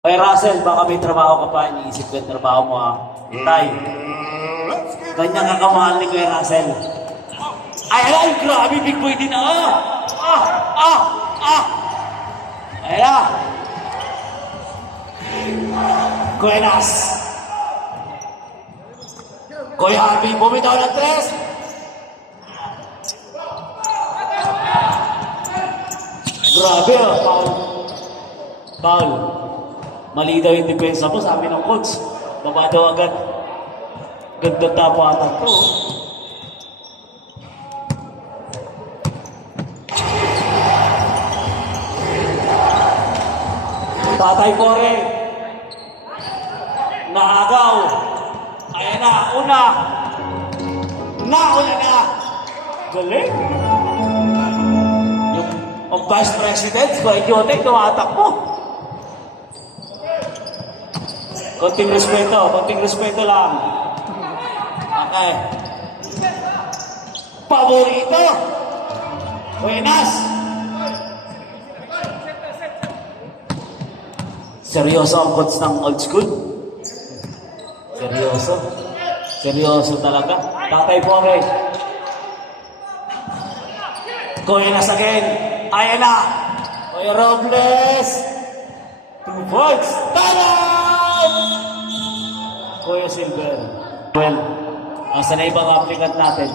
Kay Russell, baka may trabaho ka pa, iniisip ko yung trabaho mo ha. Tay, kanya kakamahal ni Kuya Russell. Ay, grabe, big boy din Ayan na. Kuya Nas. Kuya Harvey, bumitaw ng 3. Grabe Paul. Paul. Mali daw yung depensa mo, sabi ng coach. Baba daw agad. Ganda tapatan to. Tatay Kore. Naagaw. Ayan na, una. Nauna na. Galing. Yung Vice President, Kuya Jotek, tumatakbo. Konting respeto lang. Okay. Paborito. Buenas. Seryoso ang coach ng old school. Seryoso talaga. Tatay Pore. Buenas again. Ayan na. Kuya Robles. 2 points. Tara! Kuya Silver. Well, asa na ibang applicant natin?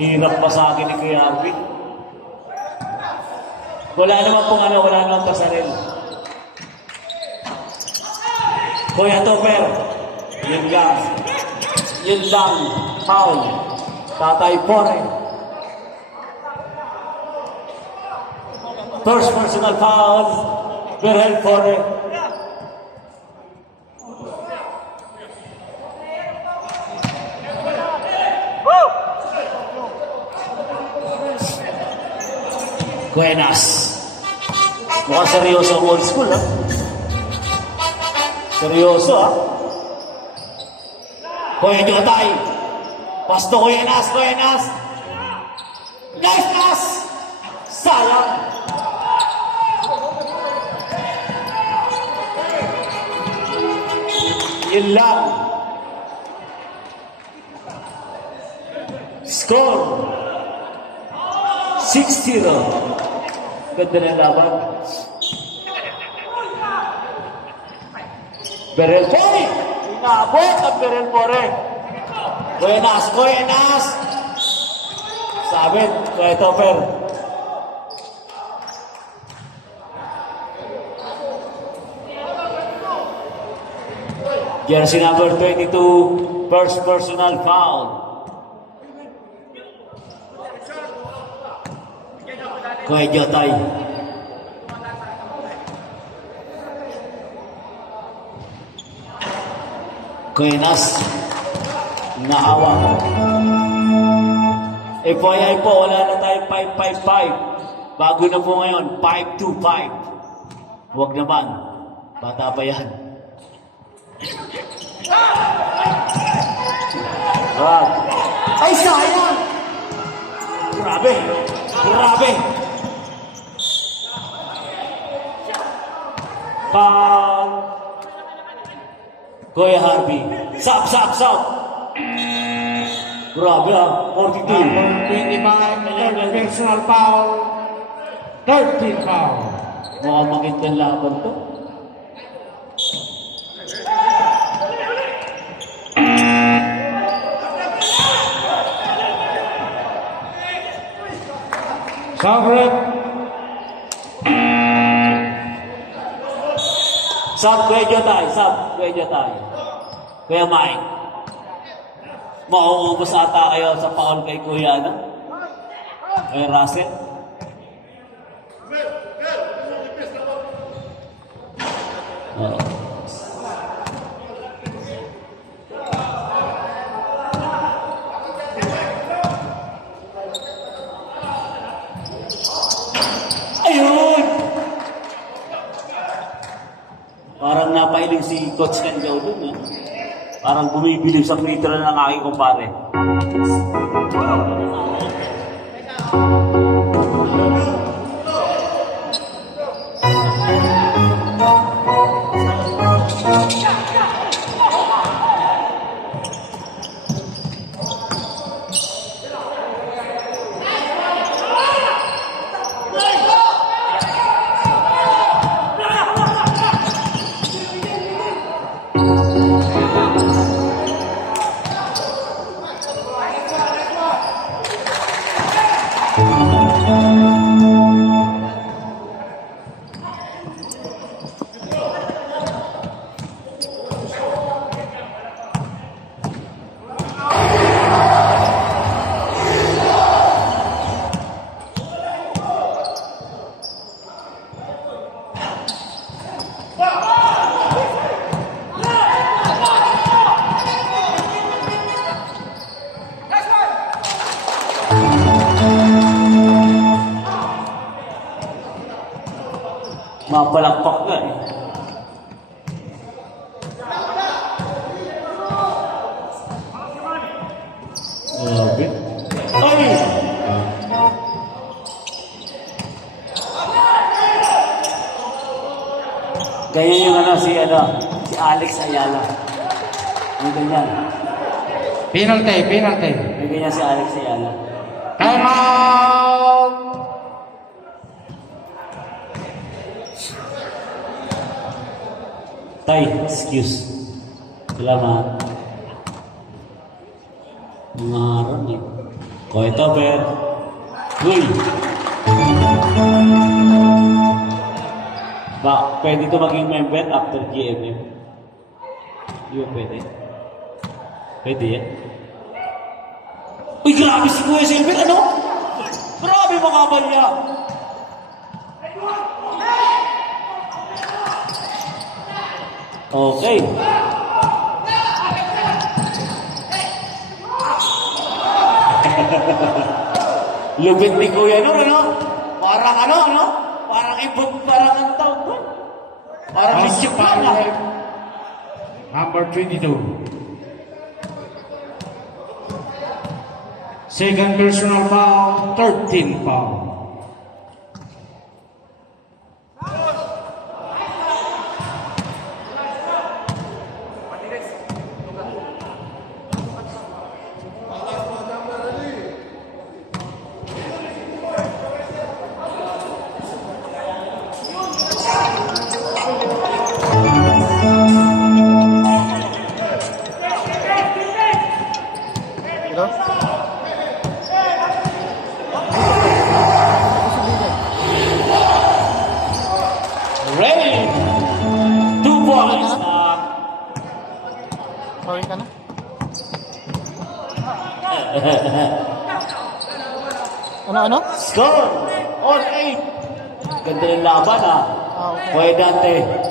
Hirap pa sa akin ni Kuya Harvey. Wala namang pasaril. Kuya Topper. Yun lang. Foul. Tatay Pore. First personal foul. Berhel Pore. Buenas. Mukhang seryoso ang old school, ha? Seryoso, ha? Kuya Jotay. Pasto Kuya Nas. Nice pass! Sayang. Yun lang. Score. 6-0. Ganda na laban. Berel Pore. Inaabot ang Berel Pore. Buenas. Sabit, Kuya Topper. Jersey number 22, first personal foul. Kuya Jotay. Kuya Nas. Naawa. FYI po, wala na tayong 5-5-5. Bago na po ngayon, 5-2-5. Huwag naman. Bata pa yan. Ay, sayang! Grabe! Kuya Harvey. Sap! Grabe 42. Number 25, personal foul. 13 foul. Mukhang magandang laban to. Sovereign. Sab, Kuya Jotay. Kuya Mike. Mauubos ata kayo sa paon kay Kuya, no? Kuya Russell. Ayun! Parang napailing si Coach Kanjaw dun, ha? Parang bumibilib sa free throw ng aking kumpare. Mapalakpak nga eh. Grabe. Ay! Ganyan yung si Alex Ayala. May ganyan. Penalty, penalty. May ganyan si Alex Ayala. Time out! Tay, excuse. Salamat. Mga haron eh. O ito, Ber. Uy! Ba, pwede ito maging member after GMM? Di ba pwede? Pwede yan? Uy, grabe si Kuya Silver, ano? Grabe makabal niya! Okay. Lupit ni Kuya Nur, ano? Parang ano? Parang ibon, parang ano tawag doon? Parang bisip pa na. Number 22. Second personal foul, 13 foul. Ready? 2 points na. Sorry ka na? Ano? Score on 8. Ganda ng laban ah. Okay. Kuya Dante. Okay.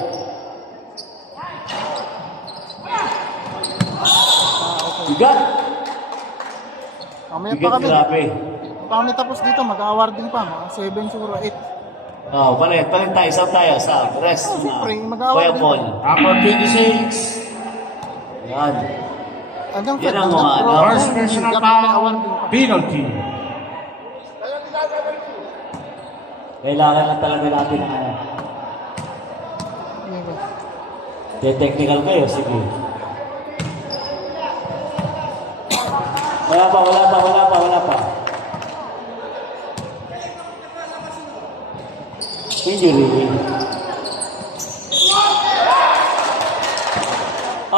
Bigat. Mamaya pa Bigat, kami. grabe. Kami tapos dito, mag-awarding pa. Mga 7 siguro, 8. Oh, palit tayo. Saan tayo? Sa rest Oh, na. siyempre, mag-aaway Kuya din. Paul. Number 26. Yan. Hanggang Yan ang hanggang mga, pro, ano, First personal hanggang may foul, awarding pa. penalty. Kailangan lang talaga natin ng ano. Technical kayo, sige. Wala pa. Injury.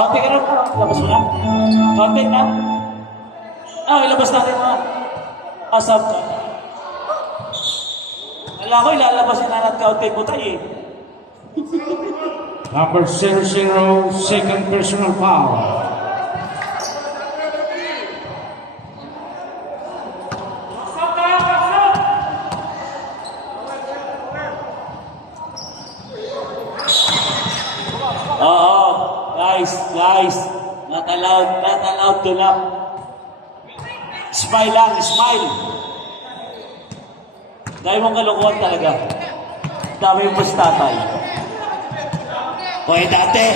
Teka lang. Labas mo na. Contact na. Ilabas natin na. Asap ka. Wala ko, ilalabas na natin contact mo tayo eh. Number 00, second personal foul. Guys, not allowed to laugh. Smile lang, smile. Dahil mong kalukuhan talaga. Dami yung pastatay. Hoy, dati.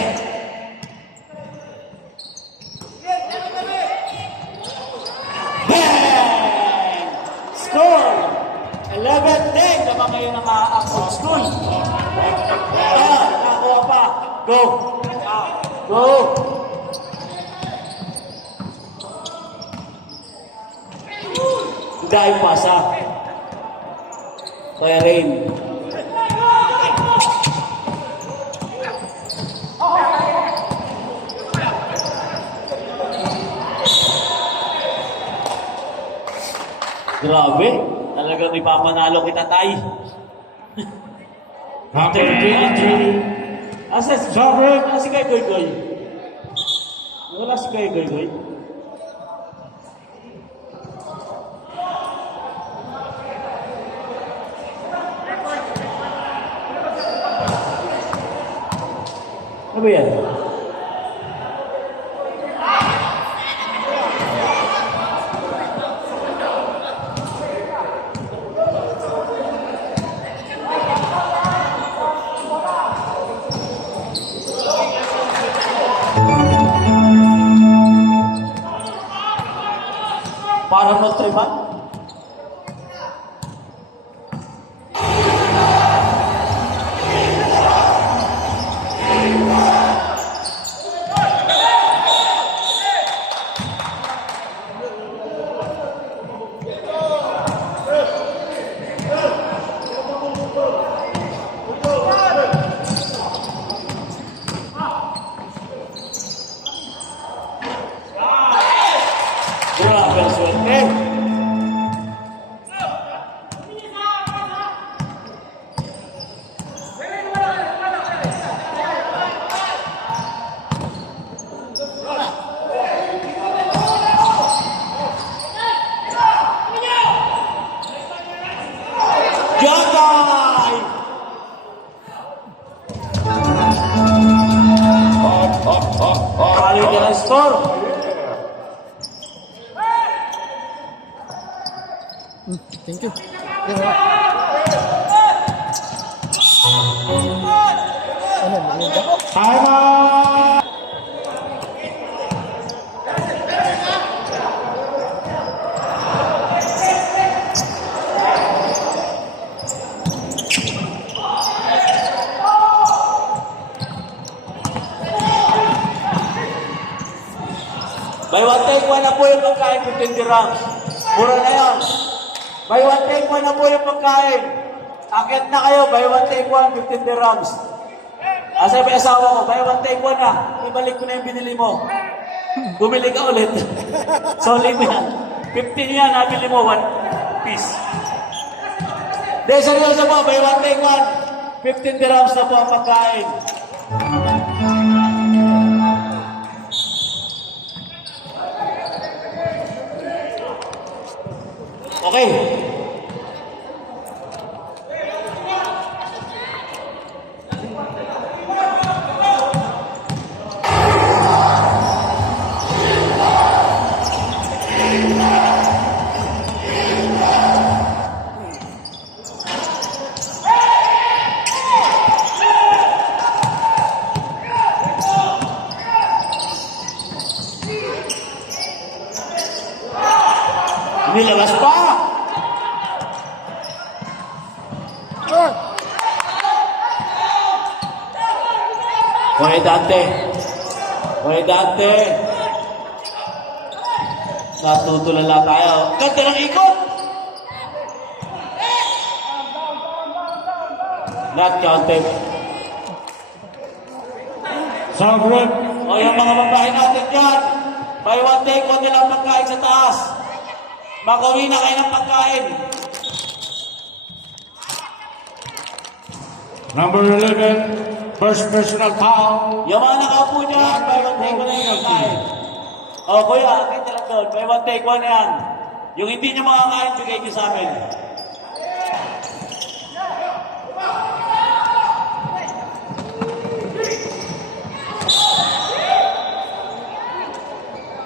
Bang! Score! 11-10 naman ngayon ang Oxford School. Nakakuha pa. Go! Go! Dahil pasa. Kaya Rain. Grabe. Talagang ipapanalo kita, Tay. Number 23. Asa si Kay Goy Goy? Wala si Kay Goy Goy. Ano ba yan? boundary ba? Grabe ang swerte. Jagay! Balik na ang score. Thank you. Ano, ano ba? Time out! By one take one na po yung pagkain, 15 dirhams. Mura na yan. By one take one na po yung pagkain. Akit na kayo, by one take one, 15 dirhams. Asa yung asawa ko, by one take one na. Ibalik ko na yung binili mo. Bumili ka ulit. Solid mo yan. 15 yan, nabili mo, 1 piece. Dahil seryoso po, by one take one, 15 dirhams na po ang pagkain. Okay. Nilabas pa! Hoy Dante! Hoy Dante! Natutulala tayo. Ganda ng ikot! Not counted. Sovereign. O yung mga babae natin dyan, by one take one nilang pagkain sa taas. Makauwi na kayo ng pagkain. Number 11, first personal foul. Yung mga nakaupo dyan, by one take one na yung pagkain. O kuya, akin nyo lang doon, by one take one yan. Yung hindi nyo makakain, bigay nyo sa amin.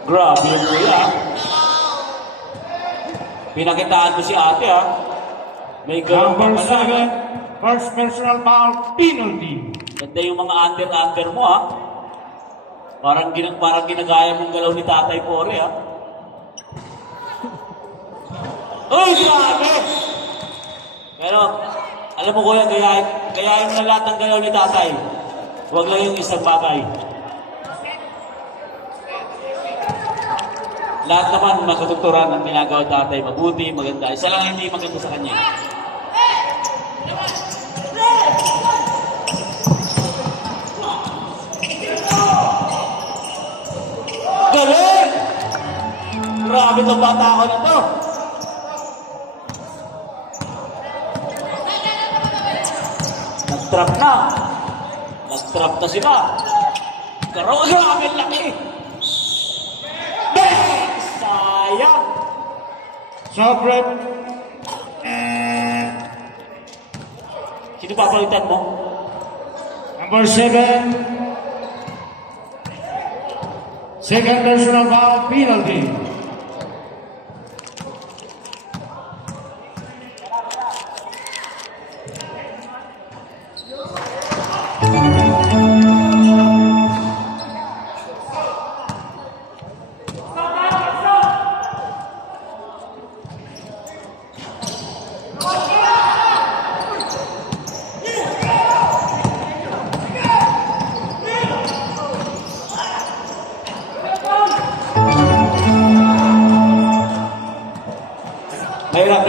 Grabe yung kuya. Pinakitaan mo si ate ha. May ganun Number pa pala. 7, first personal foul, penalty. Ganda yung mga under mo ha. Parang ginagaya mong galaw ni Tatay Pore ha. Uy, grabe! Pero, alam mo kuya, gayahin mo na lahat ng galaw ni Tatay. Huwag lang yung isang bagay. Lahat naman matututuran ang ginagawa ni Tatay. Mabuti, maganda. Isa lang hindi maganda sa kanya. Galing! Grabe itong bata ko na to. Nag-trap na. Nag-trap na sila. Pero grabe laki. Bang! Sayang. Sovereign. Sino papalitan mo? Number 7, second personal foul, penalty.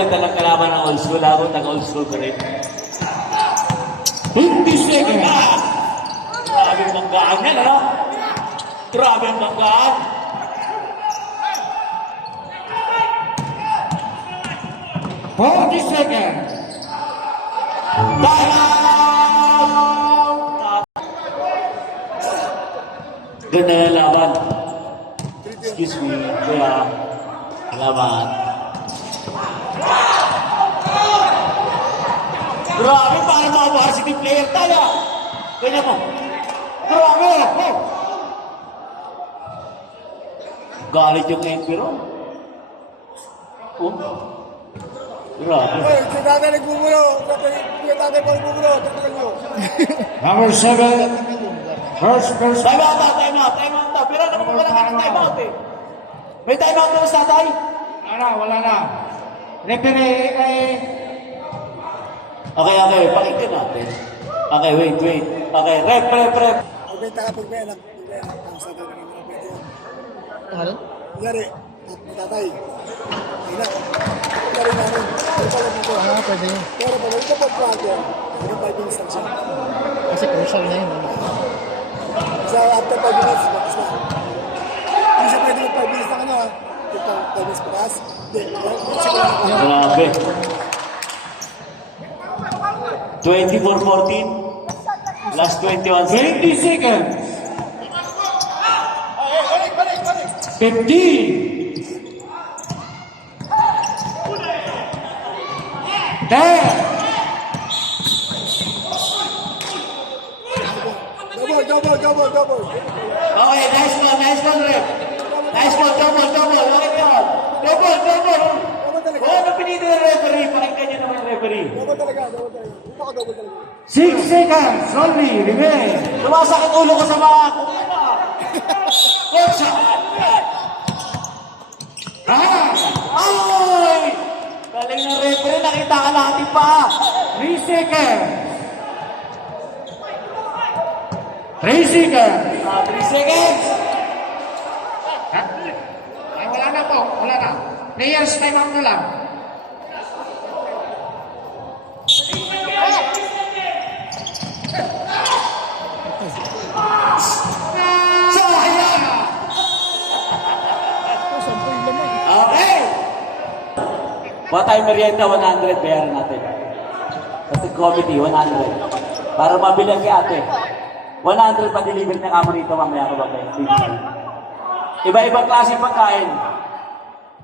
maganda lang kalaban ng old school. Ako, taga-old school ko rin. 20 seconds. Grabe ang manggaan yan, ano? Grabe ang manggaan. Forty seconds. Time out! Ganda na laban. Excuse me, kuya. Salamat. Grabe, parang mga varsity player tayo. Ganyan mo. Grabe! Galit yung Emperor. Oh. Grabe. Hoy, si tatay nagbubulo. Si tatay pa nagbubulo. Tatagal nyo. Number 7. First person. Time out, time out, time out. Pero naman wala ka ng time out eh. May time out na sa tatay? Wala na. Referee, Okay, pakinggan natin. Okay, wait. Okay, rep. Huwag may taka pag may anak. Ang sa tatay na pwede yun. Ano? Kunyari, may tatay. Anak. Kunyari namin. Pero pala dito. Pwede yun. Pero pala ito pag practice. Yung 5 minutes lang siya. Kasi crucial na yun. So after 5 minutes, bakas na. Hindi siya pwede mag 5 minutes na kanya. Ito, 5 minutes patas. Hindi. Siya ko lang. Grabe. 24-14. Last 21 seconds. 20 seconds. 15. 10. Double. Okay, nice one, rep. Nice one, double. Bakit yun? Double. Double talaga. Oh, ano pinili ng referee? Pakinggan niyo naman yung referee. Double talaga. Ito ka double talaga. 6 seconds only remain. Sumasakit ulo ko sa mga kumama. Coach! Ay! Galing ng referee, nakita ka natin pa. 3 seconds. 3 seconds. 3 seconds. Ay, wala na po. Wala na. Players, time out na lang. Sayang! Okay! Buwan tayo merienda, 100, bayaran natin. Kasi committee, 100. Para mabilang kay ate. 100 pa deliver na kamo rito mamaya ko ba kayo. Iba-ibang klase pagkain.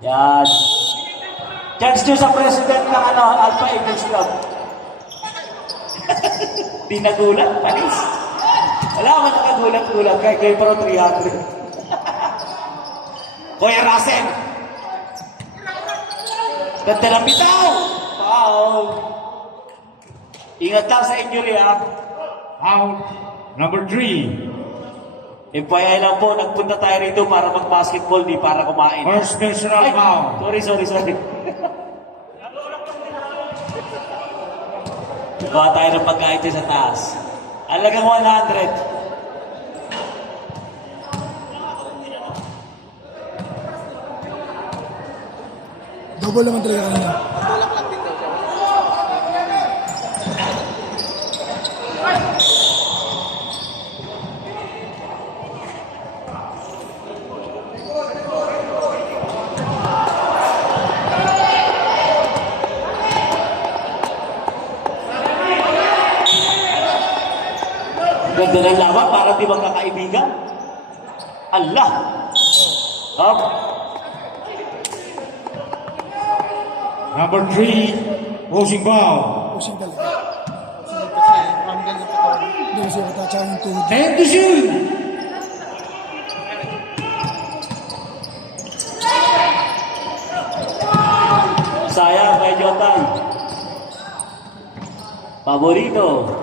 Yan. Chance nyo sa president ng Alpha Eagles Club. Di nagulat, panis. Wala man nakagulat-gulat kay Pro 300. Kuya Russell! Ganda ng bitaw! Wow! Ingat lang sa injury ha. Out. Number 3. FYI lang po, nagpunta tayo rito para mag-basketball, di para kumain. First personal Ay, foul. sorry. Gawa tayo ng pagkain dyan sa taas. Alagang 100. Double naman talaga kanina. Ganda ng laban, para di magkakaibigan. Allah! Up. Number 3. Closing foul. Pushing talaga. Ang ganda pa. Hindi kasi matatsa yung tuhod. 10 to shoot. Sayang kay Jotay. Paborito.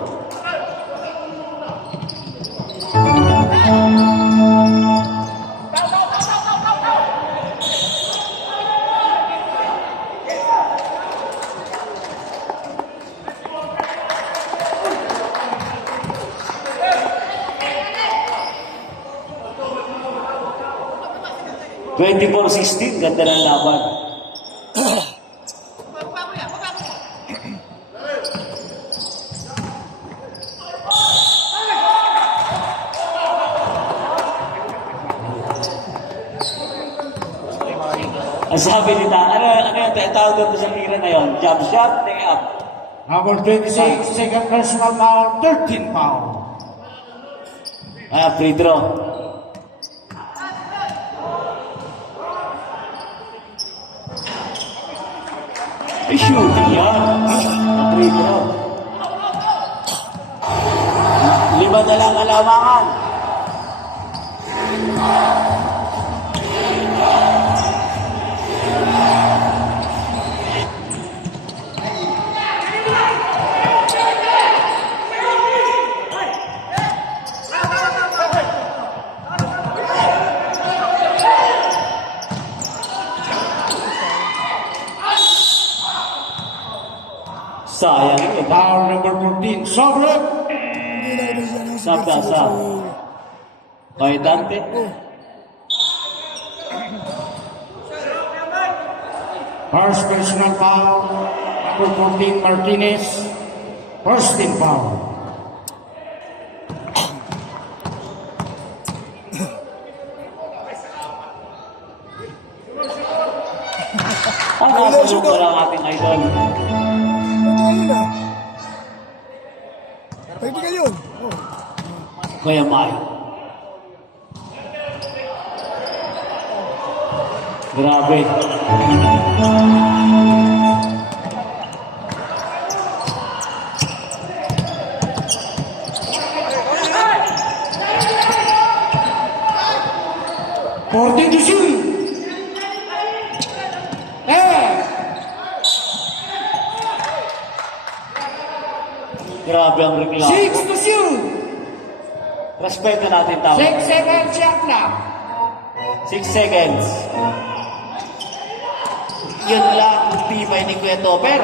Ganda ng laban. Ang sabi nila, ano yung tawag doon sa tira na yun? Jump shot, lay up. Number 26, second personal foul, 13 foul. Free throw. Shooting yan. Free throw. 5 na lang alamangan. Sayang yun. Foul number 14, Sobrek. Hindi na ito siya. Sab. Kay Dante. First personal foul, number 14, Martinez. First team foul. Ang kasunod ko lang ating idol. Pwede ka yun. Oh. Kuya Mike. Grabe. Fourteen to shoot. Grabe ang reklamo. 6 to shoot. Respeto natin tao. 6 seconds shot clock. 6 seconds. Yun lang ang tibay ni Kuya Topper.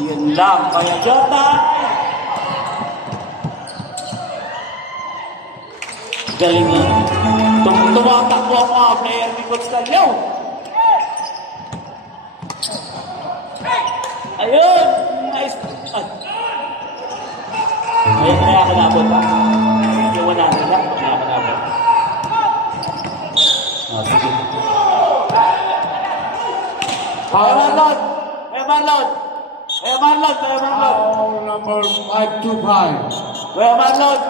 Yun lang. Kaya Jota. Galing nga. Tumatakbo ang mga player ni Coach Calio. Ayun! Nice! Ayun, kaya kanabot pa. Yung 100 lang, kaya kanabot. Sige. Kaya Marlon! Kaya Marlon! Kaya Marlon! Kaya Marlon! Foul number 525. Kaya Marlon!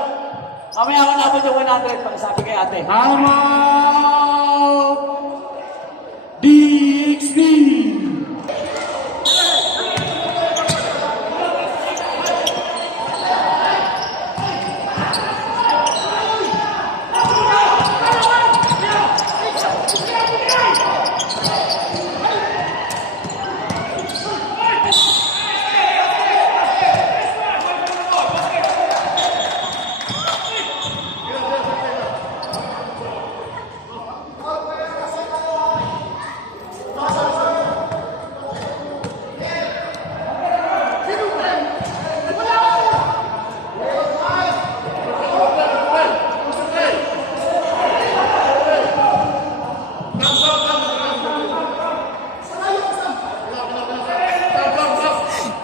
Mamaya kanabot yung 100 pag sabi kay ate. Time out. DXD.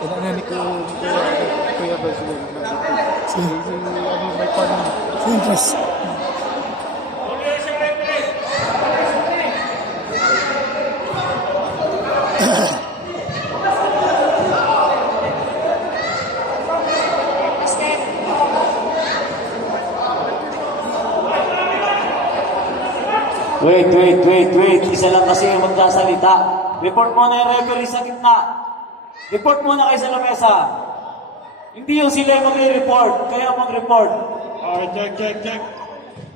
Kailangan ni Kuya Bas yun. May pan. Interest. Wait. Isa lang kasi yung magsasalita. Report mo na yung referee sa gitna. Report muna kayo sa lamesa. Hindi yung sila yung magre-report. Kaya mag-report. Okay, check.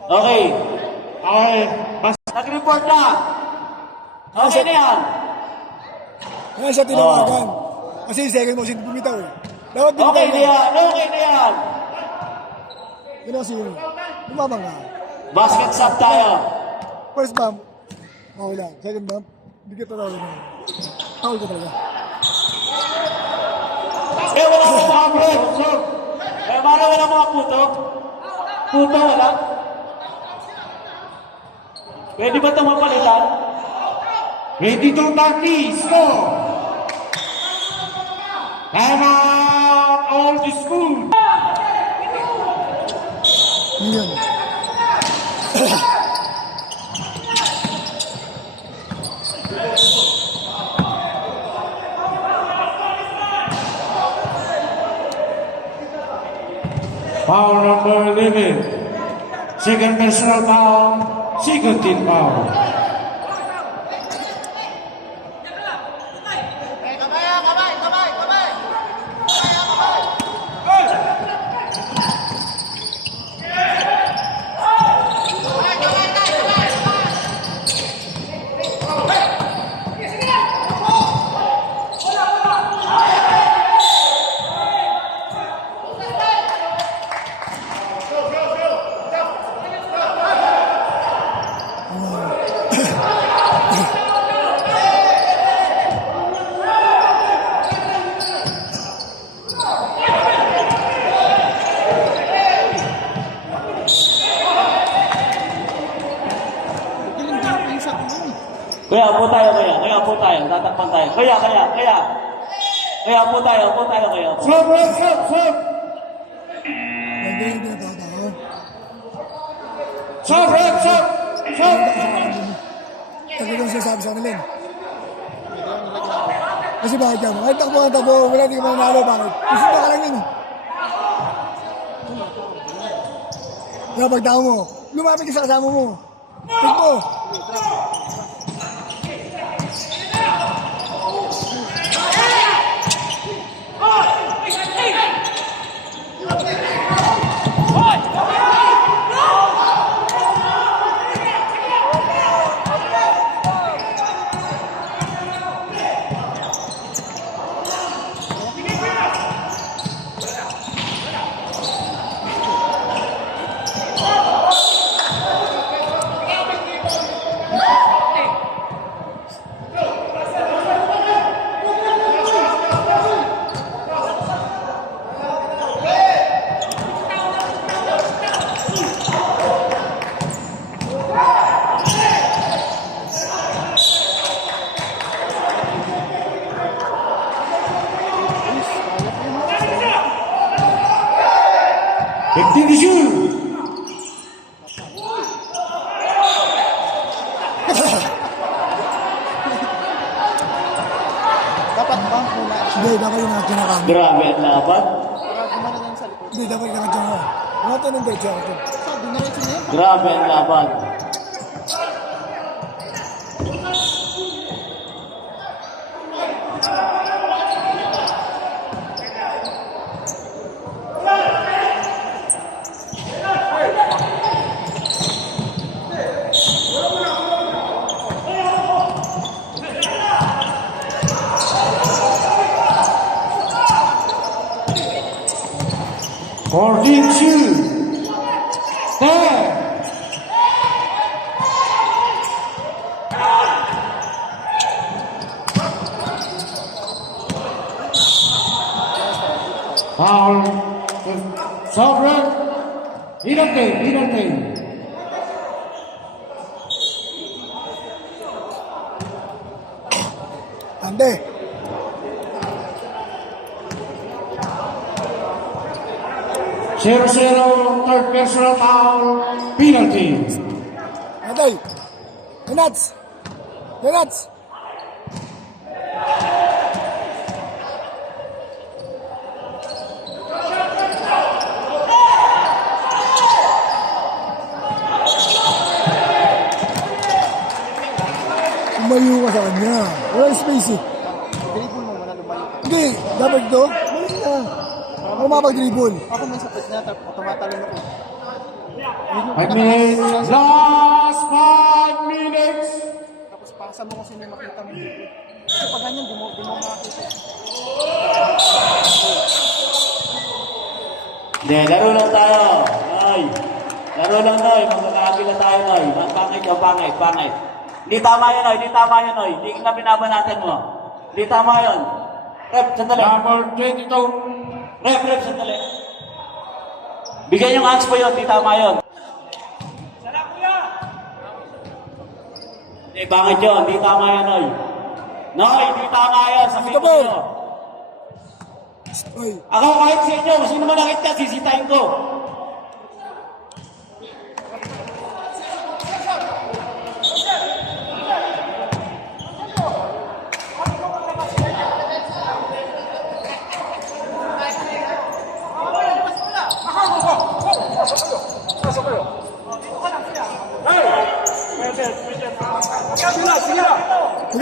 Okay. Okay. Nag-report na. Okay na yan. Kaya siya tinawagan. Kasi yung second motion bumitaw eh. Dapat bumitaw Okay na yan. Okay na yan. Yun kasi yun. Lumabang nga. Basket stop tayo. First bump. Okay lang. Second bump. Hindi ka talaga na. Foul ka talaga. Wala akong mga puto. Wala mga puto. Puto, wala. Pwede ba ito mapalitan? Ready to 30. Score. Time out. All the school. Yun. Foul number 11. Second personal foul. Second team foul. Kaya po tayo, kaya po tayo, tatakpan tayo. Kaya po tayo, kaya po. Serve, serve, serve, serve. Nag-game na tao. Serve, serve, serve. Serve. Talagang yung sinasabi sa kanila. Kasi bakit yan? Kahit takbo, wala di ka mananalo. Bakit? Gusto ka lang yun. Kaya pagtao mo, lumapit ka sa kasama mo. Pick mo. Victim to shoot. Dapat ba? Muna. Hindi, dapat yung mga kinakam. Grabe ang laban. Gumana yan sa likod. Hindi, dapat yung mga kinakam. Mga tanong ba ito? So, dinaretso na yan. Grabe ang laban. For team two. 10. Foul. Sovereign. Hinante. Ande. Zero, third personal foul. Penalty. Natay. Donuts. Donuts. Lumayo ka sa kanya. Wala space eh. Dribble mo muna, lumayo ka. Hindi, dapat ito. Mali na. Ako mapag-dribble. Ako man sa pwede na, tumatalon ako. 5 minutes. Last 5 minutes. Tapos pasa mo kung sino yung makita mo. Kasi pag ganyan, di mo makakita. Hindi, laro lang tayo. Noy. Laro lang, Noy. Magkakabila tayo, Noy. Pangit. Hindi tama yun, Noy. Hindi na binabanatan mo. Hindi tama yun. Rep, sandali. Number 22. Rep, sandali. Bigyan yung hands po yun, hindi tama yun. Hindi, bakit yun? Hindi tama yan, Noy. Noy, hindi tama yan. Sabihin Ito ko po. nyo. Oy, Ako kahit sa inyo, kung sino man nakita, sisitahin ko.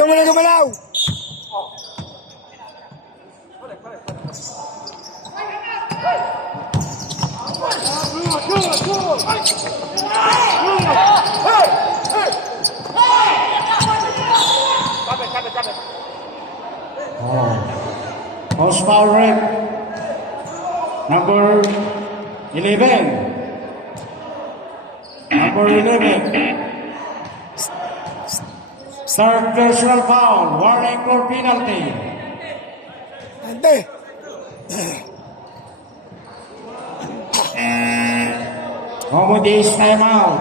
ka muna gumalaw! House foul rep. Number 11. Number 11. Third personal foul. Warning for penalty. Ante! Comody's timeout.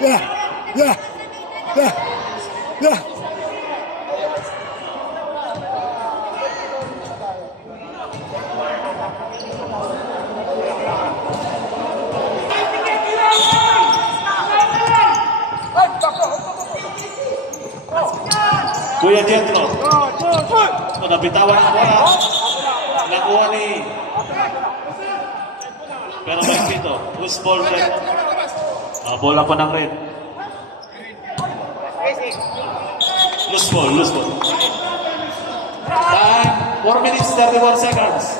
Yeah! Yeah! Yeah! Yeah! Kuya Jetro. Ito, nabitawan ang bola. Nakuha ni... Pero may pito. Loose ball red. Bola pa ng red. Loose ball, loose ball. Time, 4 minutes, 31 seconds.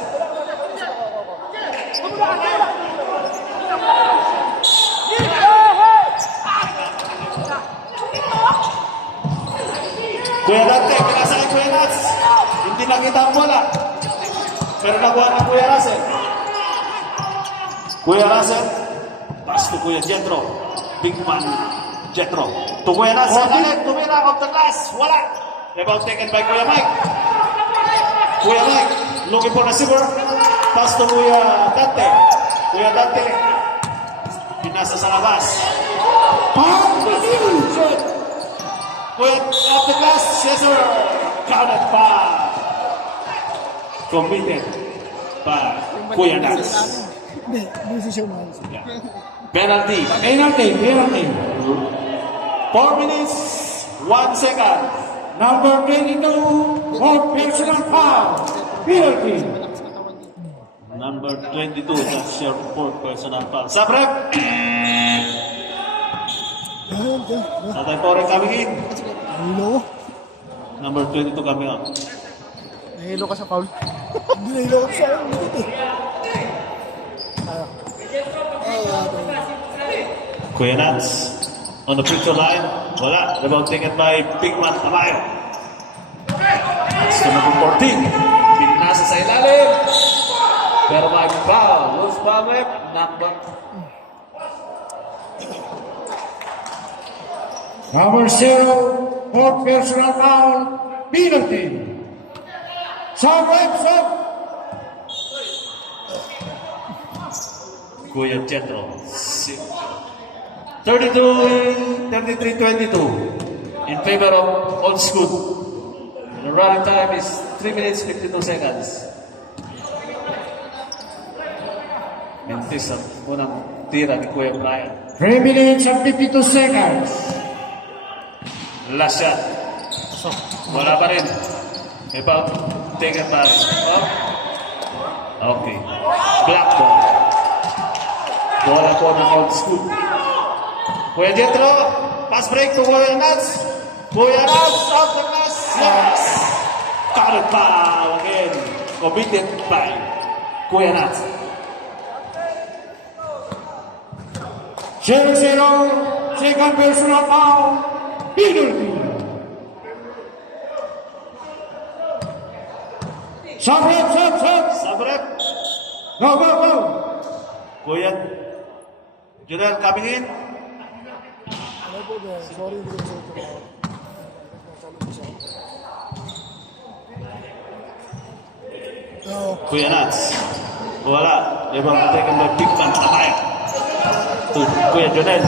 Kuya Dante, pinasa kay Kuya Nats. Hindi nakita ang bola. Pero nakuha ng Kuya Russell. Kuya Russell. Pass to Kuya Jetro. Big man Jetro. To Kuya Nats. Tumira off the glass. Wala. Rebound taken by Kuya Mike. Kuya Mike. Looking for receiver. Pass to Kuya Dante. Kuya Dante. Pinasa sa labas. Kuya off the glass. Cesar. Counted by. Committed by Kuya Nats. Hindi, decision mo. Penalty. Penalty. 4 minutes, 1 second. Number 22. Fourth personal foul. Penalty. Number 22, that's your fourth personal foul. Sabrep! Natay Torre coming in. Nahilo? Number 22 coming out. Nahilo ka sa foul. Hindi nahilo ko sa'yo. Kuya Nats on the free throw line. Wala. Rebound taken by Bigman Tamayo. That's to number 14. Pinasa sa ilalim. Pero may foul. Loose foul rep. Number Number 0. Fourth personal foul. Penalty. Sub. Kuya Jetro. 33-22 in favor of Old School. The running time is 3 minutes 52 seconds. Mintis ang unang tira ni Kuya Brian. 3 minutes and 52 seconds. Last shot. Wala pa rin. About taken by. Okay. Black ball. Bola po ng Old School. Kuya Jetro, pass break to Kuya Nats. Kuya Nats, off the glass. Yes! Counted foul again. Committed by Kuya Nats. 0-0. Second personal foul. Penalty. Sub. Sabrep. Go. Kuya Junel coming in. Ano po ba? Sorry, hindi ko sa'yo. Kuya Nats. Wala. Rebound taken by Bigman Tamayo. To Kuya Junel.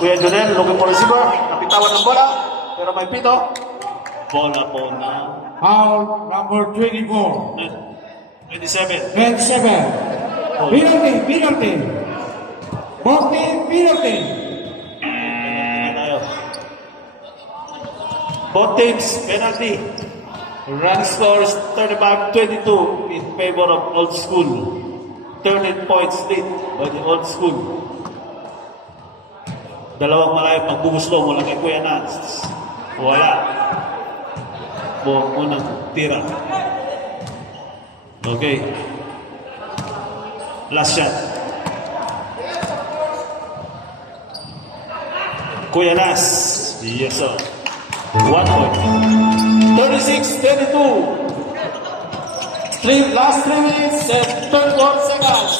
Kuya Junel looking for receiver. Napitawan ng bola. Pero may pito. Bola po na Foul number 24. 27. 27. Penalty. 14 penalty. Both teams penalty. Run score is 35-22 in favor of Old School. 13 points lead by the old school. Dalawang malayo pagbubuslong mula kay Kuya Nance. Wala. Buong unang tira. Okay. Last shot. Kuya Nas. Yes, sir. 1 point. 36-22. Last 3 minutes and 34 seconds.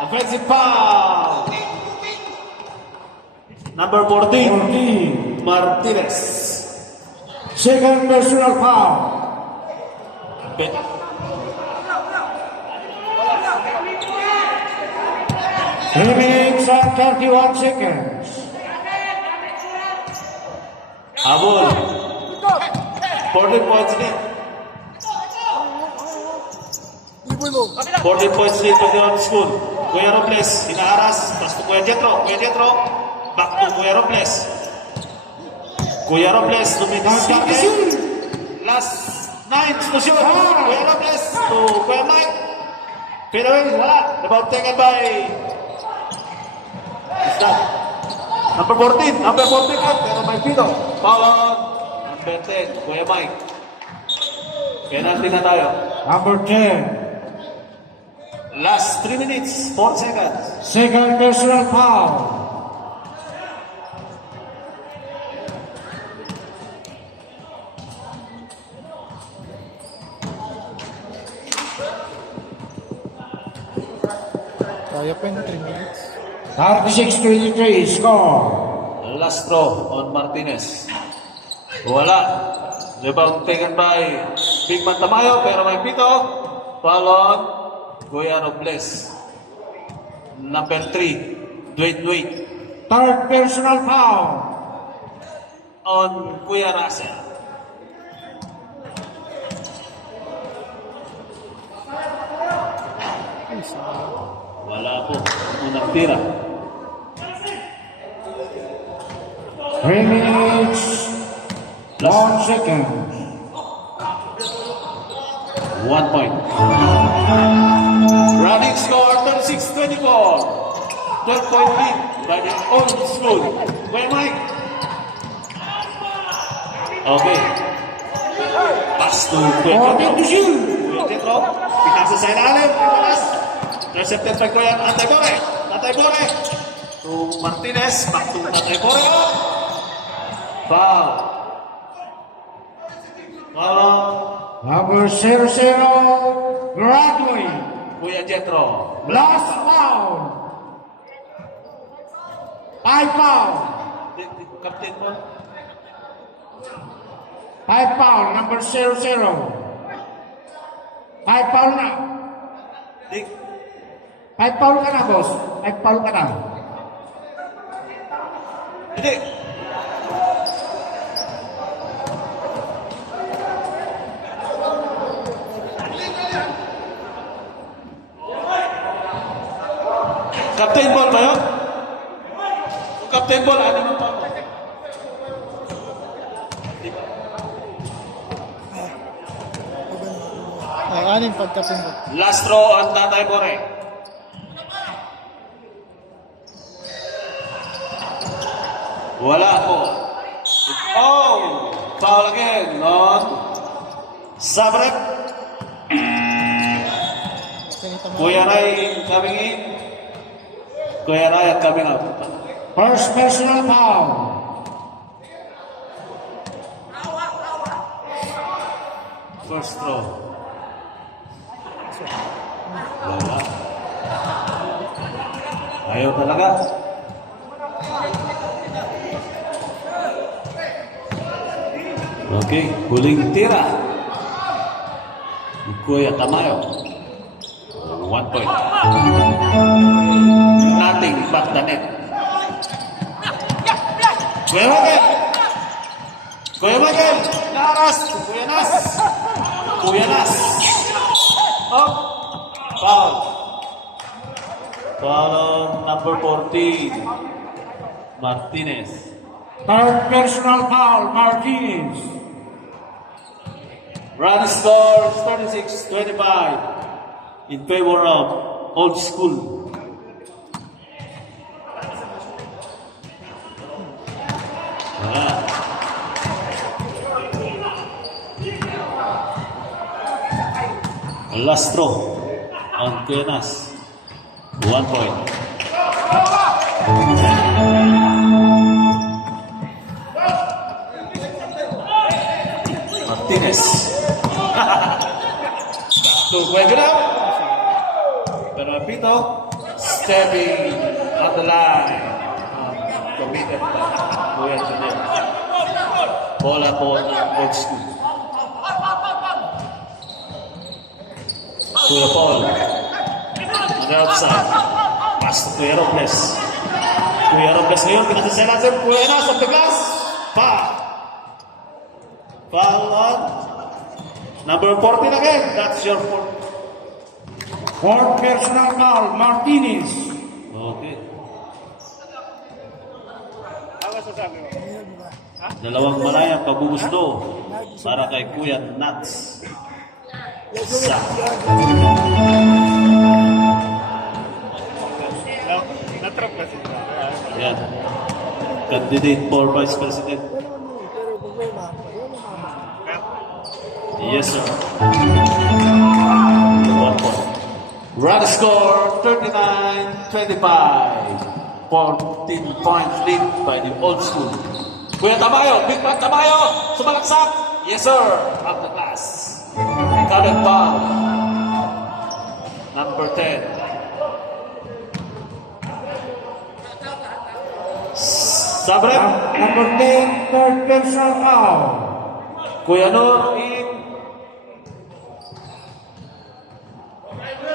Offensive foul. Number 14. 14. Martinez. Second personal foul. Three minutes and 31 seconds. Habol. 14 points lead. Ibon mo. 14 points lead by the old school. Kuya Robles, inaaras. Tapos to Kuya Jetro. Kuya Jetro, back to Kuya Robles. Kuya Robles, lumitis. Last 9 to shoot. Kuya Robles to Kuya Mike. Pinawin, wala. About taken by... Is that? Number 14. Number 14 ka. Pero may pito. Foul on. Number 10. Kuya Mike. Penalty na tayo. Number 10. Last 3 minutes, 4 seconds. Second personal foul. Kaya pa yung 3 minutes. 36-23 score. Last throw on Martinez. Wala. Rebound taken by Big Man Tamayo, pero may pito. Foul on Kuya Robles. Number 3, Dwayne Third personal foul. on Kuya Russell. Wala po. Unang tira. 3 minutes, 1 second. 1 point. Running score 36-24. 12-point lead by the old school. Kuya Mike. Okay. Pass to Kuya 14 Jetro. to shoot. Kuya Jetro. Pinasa sa ilalim. Pinas. Intercepted by Kuya Antay-Bore. Antay-Bore. To Martinez. Back to Antay-Bore. Foul. Foul. Number 00, Broadway. Kuya Jetro. Last foul. 5 foul. Captain mo. 5 foul, number 00. 5 foul na. Dick. 5 foul ka na, boss. 5 foul ka na. Hindi. Captain ball ba yun? Kung captain ball, ano mo pa? Anim pagkapin mo. Last throw on Tatay Bore. Wala po. Oh! Foul again on Sabrek. Kuya Ray coming in. Kuya Ray coming out. First personal foul. First throw. Wala. Ayaw talaga. Okay, huling tira. Ni Kuya Tamayo. 1 point. Nothing but the net. Kuya Michael! Kuya Michael! Naras! Kuya Nas! Kuya Nas! Up! Foul. Foul on number 14. Martinez. Third personal foul, Martinez. Run score 36-25. in favor of old school. Wala. Last throw on Kuyanas. 1 point. Martinez. To Cuello na. Pero Pito, stepping on the line. Committed pa. Kuya Junel. Bola po ng old school. Kuya Paul. On the outside. Pass to Kuya Robles. Kuya Robles ngayon, pinasasya natin. Kuya Nas of the glass. Foul. Foul on number 14 again. That's your fourth. Fourth personal foul, Martinez. Okay. Ayun, diba? Dalawang malayang pabugusto para kay Kuya Nats. Let's go, Sa. Yan. Candidate for Vice President. Wala naman eh, pero kung may mama, wala mama. Yes, sir. 1 point. Run score 39-25. 14 points lead by the old school. Kuya Tamayo, Big Man Tamayo, sumalaksak. Yes, sir. Up the class. Counted foul. Number 10. Sabret. Number 10, third personal foul. Kuya Nur in.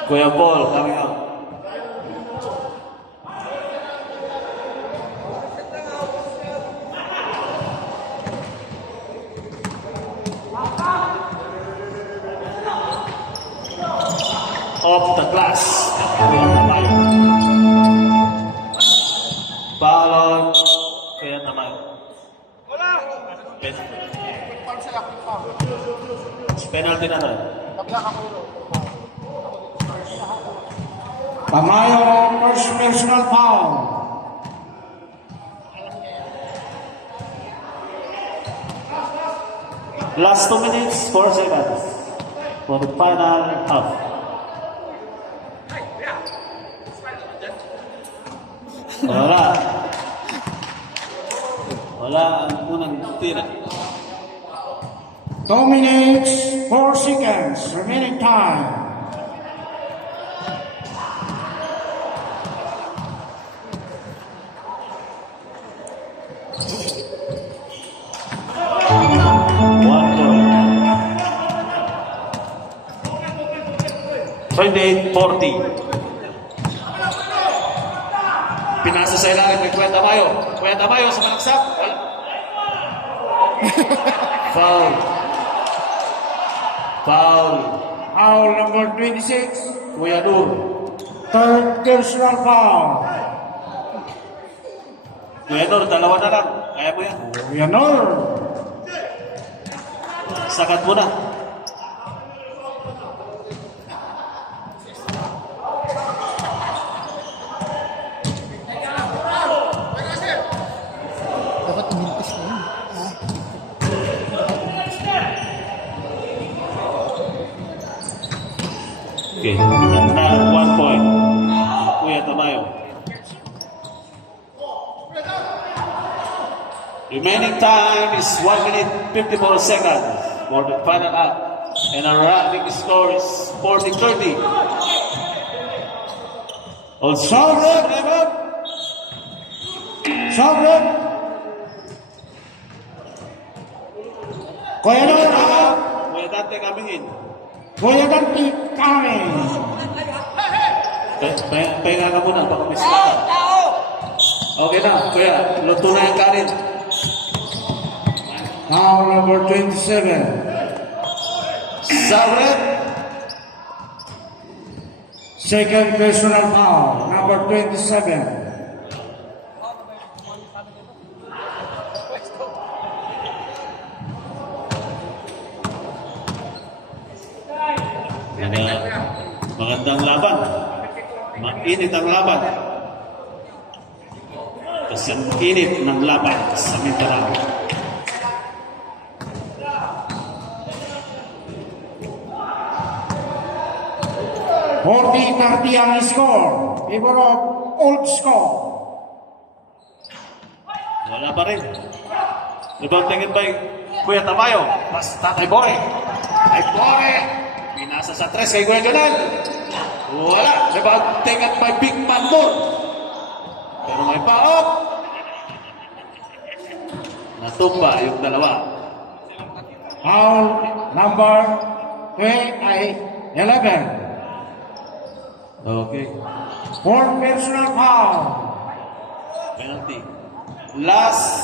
Kuya Paul coming out. Off the glass. Kuya Tamayo. Foul on Kuya Tamayo. Parang sila ko pa. Penalty na rin. Kabila ka ko. Tamayo, first personal foul. Last 2 minutes, 4 seconds for the final half. Wala. Wala ang unang tira. 2 minutes, 4 seconds, remaining time. One point. 28-40. Pinasa sa ilalim may Kuya Tamayo. Kuya Tamayo sa malaksak. Wala. Foul. Foul. Foul number 26, Kuya Nur. third personal foul. Kuya Nur, dalawa na lang. Kaya mo yan. Yanor. Sakat mo na. Dapat imintis na yun. Okay. Na 1 point. Kuya Tamayo. Remaining time is 1 minute 54 seconds for the final act. And our running score is 40-30. Also, Sobret, Raymond. Sobret. Kuya Nor, out. Kuya Dante coming in. Kuya Dante, coming. Pahinga ka muna, baka may slot. Okay na, kuya. Luto na yung kanin. Foul number 27. Sabret. Second personal foul, number 27. Yan na. Magandang laban. Mainit ang laban. Kasi ang init ng laban sa Mindanao. Forty-30 ang score. Favor of Old Score. Wala pa rin. Rebound taken by Kuya Tamayo. Pas Tatay Bore. Tatay Bore. Pinasa sa tres kay Kuya Jonel. Wala. Rebound taken by Big Man Moore. Pero may pa-up. Natumba yung dalawa. Foul number 11. Okay. For personal foul. Penalty. Last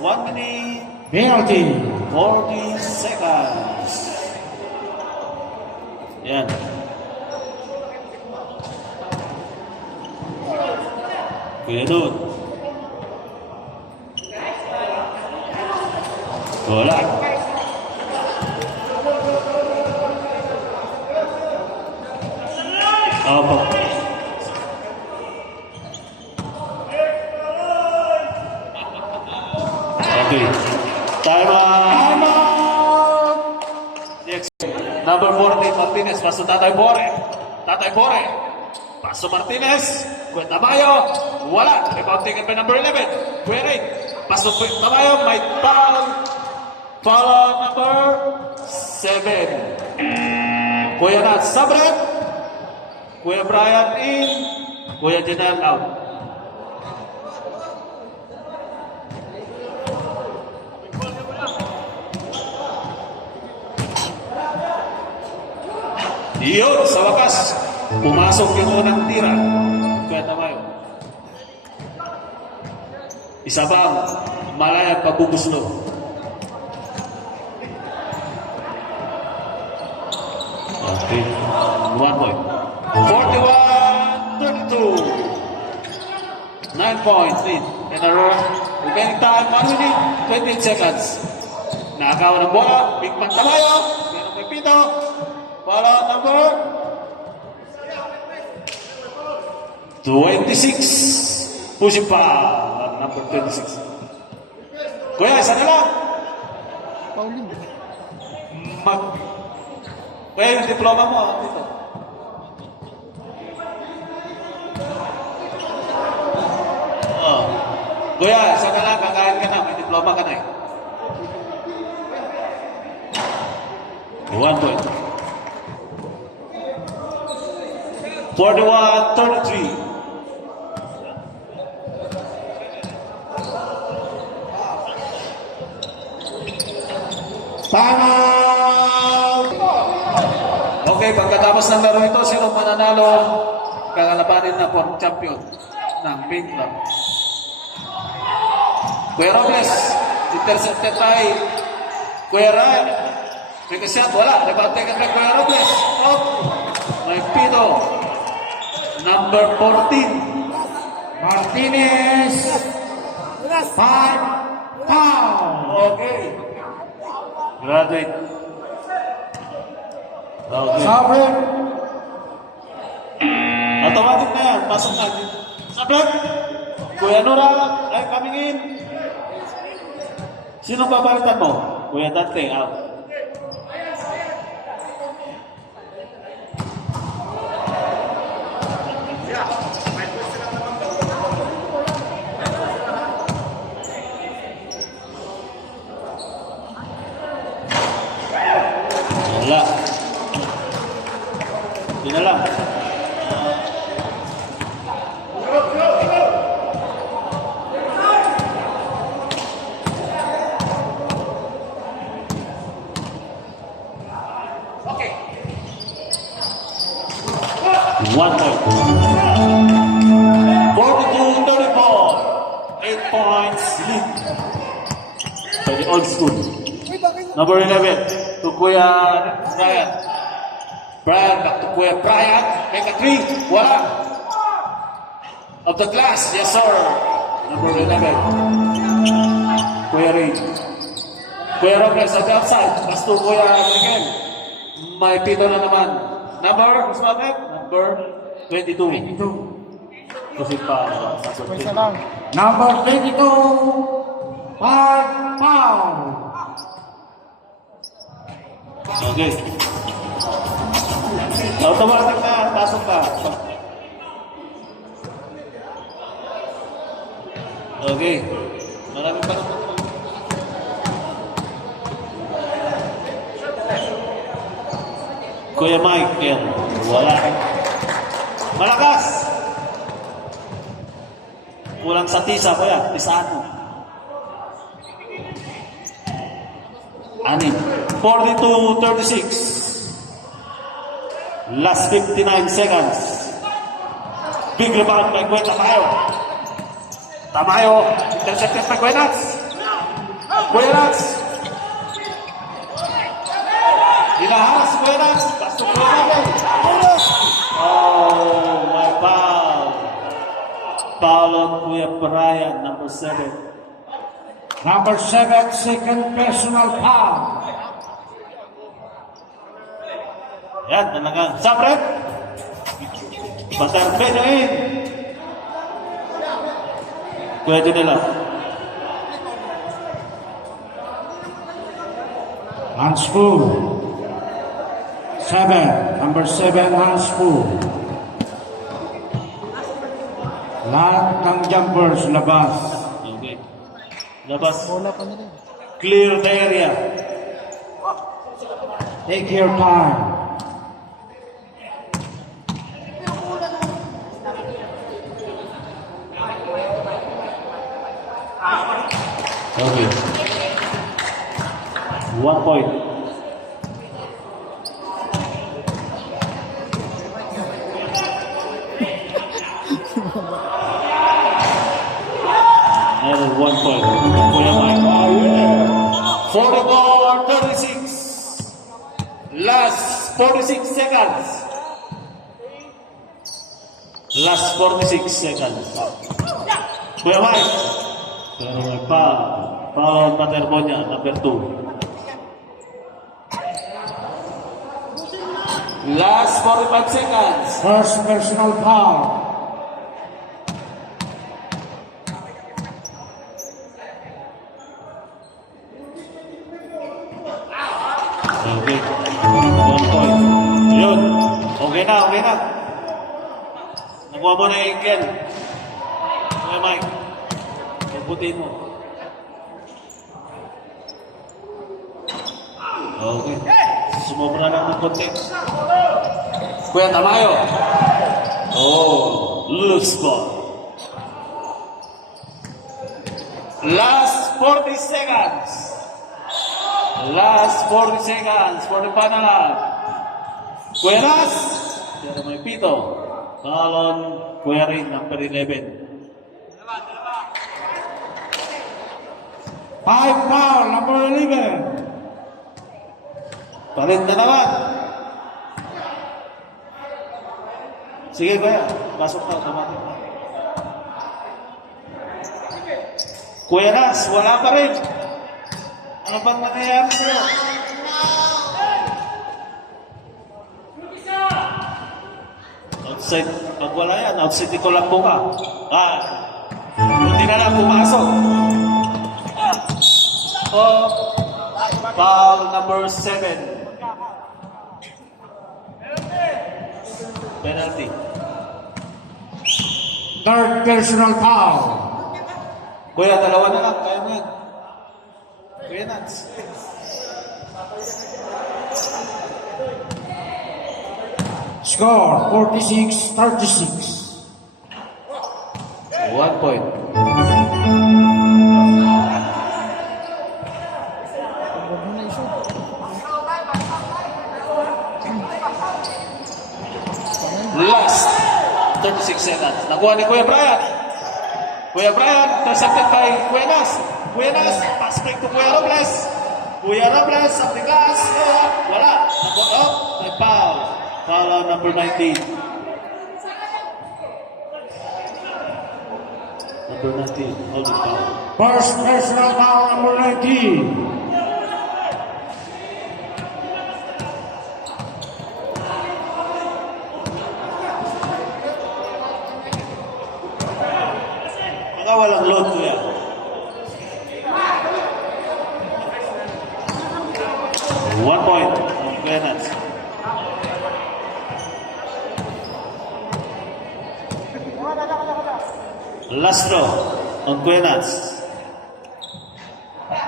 1 minute Penalty. 40 seconds. Yan. Kuya Dun. Wala. Opo. Okay. Time out. Next. Number 14, Martinez. Paso Tatay Bore. Tatay Bore. Paso Martinez. Kuya Tamayo. Wala. Rebound taken by number 11. Kuya Ray. Paso Kuya Tamayo. May foul. Foul number 7. Kuya Nat Sabret. Kuya Brian in. Kuya Janelle out. Yun, sa wakas, pumasok yung unang tira. Kuya Tamayo. Isa bang malayang pagbubuslog. Okay, 1 point. 41-32. 9 points lead. And a remaining time, 1 minute, 28 seconds. Nakakawa ng bola, Big Man Tamayo. Meron kay Pito. Follow number 26. Pushing pa. Number 26. Kuya, isa na lang. Pauling. Kuya, yung diploma mo. Dito. Oh. Kuya, isa na lang. Kakain ka na. May diploma ka na eh. 1 point. 41-33. Okay, pagkatapos ng laro ito, sino mananalo? Kakalabanin na for champion ng main club. Kuya Robles, intercepted by Kuya Ryan. May shot, wala. Rebound taken by Kuya Robles. Out. May Pito. Number 14. Martinez. Five foul. Okay. Graduate. Okay. Sabret. Automatic na yan. Pasok na. Sabret. Kuya Nora ay coming in. Sino babalitan mo? Kuya Dante, out. Wala. Yun na lang. Okay. 1 point. 42-34. 8 points lead. By the old school. Number 11 to Kuya Brian. Brian back to Kuya Brian. Make a 3. Wala. Of the glass. Yes, sir. Number 11. Kuya Ray. Kuya Robles at the outside. Pass to Kuya Miguel. May Pito na naman. Number, who's my number 22. 22. Kasi pa, May isa lang. Number 22, 5 foul. Okay. Automatic na, pasok ka. Okay. Maraming pa naman. Kuya Mike, yan. Wala. Malakas! Kulang sa tisa, kuya. Tisaan mo. 42-36. Last 59 seconds. Big rebound by Gwen Tamayo. Tamayo. Intercepted by Gwenats. Gwenats. Hinaharas Gwenats. Pasok Gwenats. Oh, my foul. Foul on Kuya Brian, number 7. Number 7, second personal foul. Yan, talaga. Sabret! Paterbe na in. Pwede nila. Handspool. 7, number 7, Handspool. Lahat ng jumpers labas. Okay. Labas. Bola pa nila. Clear the area. Take your time. Okay. 1 point. And 1 point. Kuya Mike. 44-36. Last 46 seconds. Last 46 seconds. Kuya Mike. Pero may pa. Foul Paterbonia, number 2. Last 45 seconds. First personal foul. Okay. 1 point. Yun. Okay na, okay na. Nakuha mo na yung Ken. Kuya Mike. Puputin mo. Okay. Sumobra lang ng konti. Kuya Tamayo. Oh, loose ball. Last 40 seconds. Last 40 seconds for the final half. Cueras. Pero may pito. Balon Cuerin, number 11. 5 foul, number 11. Palit na naman. Sige, kuya. Pasok na, automatic na. Kuya Nas, wala pa rin. Ano bang nangyayari sa'yo? Outside, pag wala yan, outside ko lang buka. Hindi na lang pumasok. Oh, foul number 7. Penalty. Third personal foul. Kuya, dalawa na lang. Kaya mo yan. Kuya Nats. Score 46-36. 1 point. Huwag mo na iso. Last 36 seconds. Nakuha ni Kuya Brian. Kuya Brian, intercepted by Kuya Nas. Kuya Nas, pass break to Kuya Robles. Kuya Robles, up the glass. Wala. Nakuha. May foul. Foul on number 19. Number 19. Holding foul. First personal foul, number 19. 1 point. Kuya Nats. Last throw on Kuya Nats.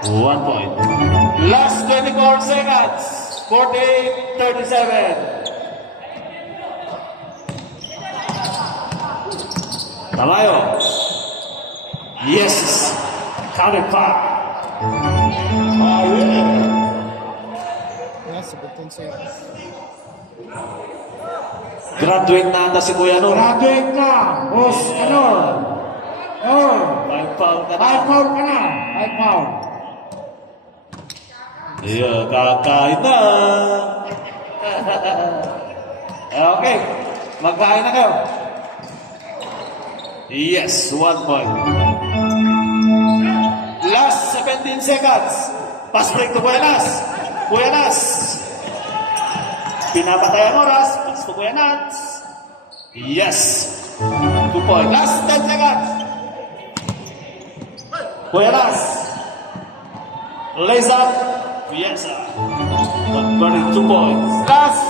1 point. Last 24 seconds. 48-37. Tamayo. Yes. Counter back. Yes, 17 seconds. Graduate na ata si Kuya Nur. Graduate ka, boss, ano? Oh, 5 foul ka na. 5 foul ka na. 5 foul. Yeah, kakain na. Okay. Magkain na kayo. Yes, 1 point. Last 17 seconds. Pass break to Kuya Nas. Kuya Nas. Pinapatay ang oras. Pass to Kuya Nats. Yes. 2 point. Last 10 seconds. Kuya Nas. Lays up. Yes, sir. 22 points. Last